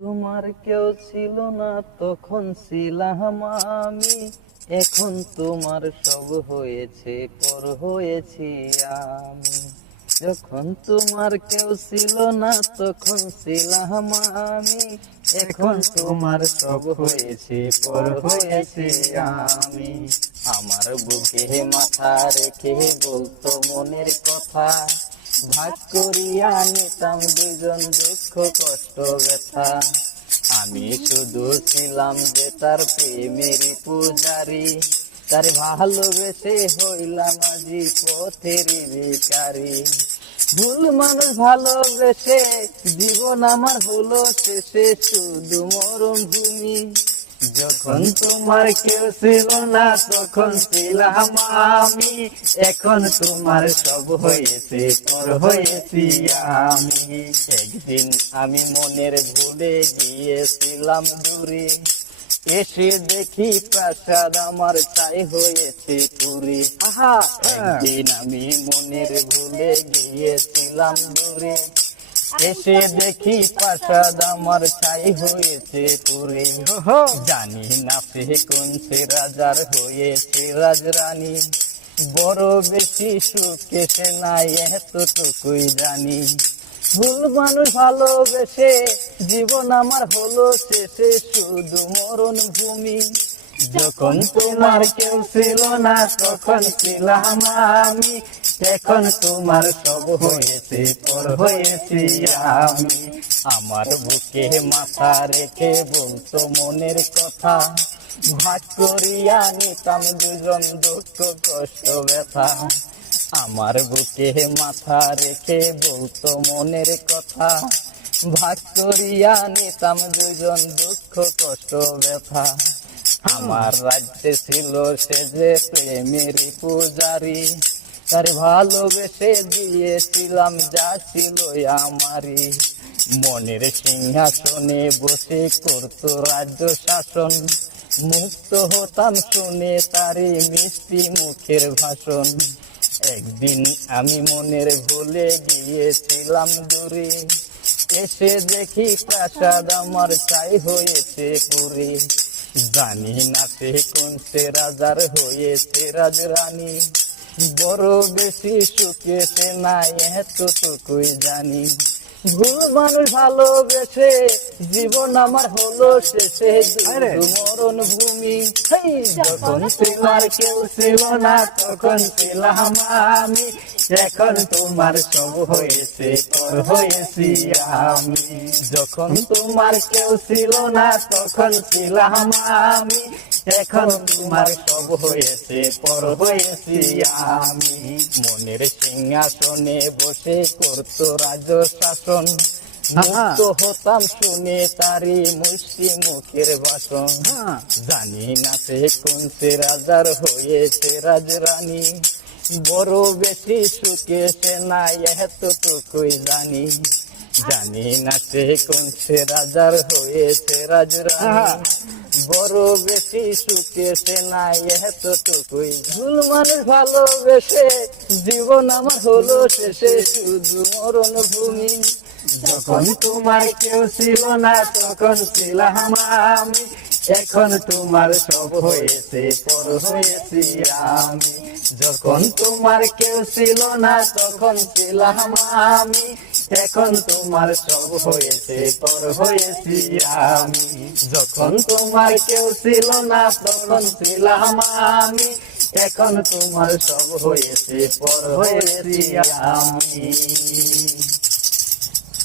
তোমার কেউ ছিল না তখন ছিলাম আমি, এখন তোমার সব হয়েছে পর হয়েছি আমি। যখন তোমার কেউ ছিল না তখন ছিলাম আমি, এখন তোমার সব হয়েছে পর হয়েছি আমি। আমার বুকে মাথা রেখে বলতো মনের কথা, ভাগ করিয়া নিতাম দুজন দুঃখ কষ্ট ব্যথা। আমি শুধু ছিলাম যে তার প্রেমেরই পূজারি, তার ভালোবেসে হইলাম আজি পথেরই ভিখারি। ভুল মানুষ ভালোবেসে জীবন আমার হলো শেষে শুধু মরণ ভূমি। যখন তোমার কেউ ছিল না তখন ছিলাম আমি, এখন তোমার সব হয়েছে পর হয়েছি আমি। একদিন আমি মনের ভুলে গিয়েছিলাম দূরে, এসে দেখি প্রাসাদ আমার চাই হয়েছে পুরী। একদিন আমি মনের ভুলে গিয়েছিলাম দূরে, এসে দেখি প্রাসাদ আমার ছাই হয়েছে পুরে। জানি না সে কোন সে রাজার হয়েছে রাজরানী, বড় বেশি সুখে সে নাই এতটুকুই জানি। ভুল মানুষ ভালোবেসে জীবন আমার হলো শেষে শুধু মরণ ভূমি। যখন তোমার কেউ ছিল না তখন ছিলাম আমি, এখন তোমার সব হয়েছে পর হয়েছি আমি। আমার বুকে মাথা রেখে বলতো মনের কথা, ভাগ করিয়া নিতাম দুজন দুঃখ কষ্ট ব্যথা। আমার বুকে মাথা রেখে বলতো মনের কথা, ভাগ করিয়া নিতাম দুজন দুঃখ কষ্ট ব্যথা। আমার রাজ্যে ছিল সে যে প্রেমেরই পূজারি, তার ভালোবেসে দিয়েছিলাম যা ছিল আমারই। মনের সিংহাসনে বসে করতো রাজ্য শাসন, মুক্ত হতাম শুনে তারই মিষ্টি মুখের ভাষণ। একদিন আমি মনের ভুলে গিয়েছিলাম দূরে, এসে দেখি প্রাসাদ আমার চাই হয়েছে পুরী। জানি না সে কোন সে রাজার হয়েছে রাজরানী, বড় বেশি সুখে সে নাই এতটুকুই জানি। ভুল মানুষ ভালোবেসে জীবন আমার হলো শেষে মরণ ভূমি। যখন তোমার কেউ ছিল না তখন ছিলাম আমি, এখন তোমার সব হয়েছে পর হয়েছি আমি। যখন তোমার কেউ ছিল না তখন ছিলাম আমি, এখন তোমার সব হয়েছে পর হয়েছি আমি। মনের সিংহাসনে বসে করতো রাজ্য শাসন, মুক্ত হতাম শুনে তারি মিষ্টি মুখের ভাষণ। জানি না সে কোন সে রাজার হয়েছে রাজরানী, বড় বেশি সুখে সে নাই এতটুকুই জানি। জানি না সে কোন সে রাজার হয়েছে রাজরানী, বড় বেশি সুখে সে নাই এতটুকুই। ভুল মানুষ ভালোবেসে জীবন আমার হলো শেষে শুধু মরণ ভূমি। যখন তোমার কেউ ছিল না তখন ছিলাম আমি, এখন তোমার সব হয়েছে পর হয়েছি আমি। যখন তোমার কেউ ছিল না তখন ছিলাম আমি, এখন তোমার সব হয়েছে পর হয়েছি আমি। যখন তোমার কেউ ছিল না তখন ছিলাম আমি, এখন তোমার সব হয়েছে পর হয়েছি আমি।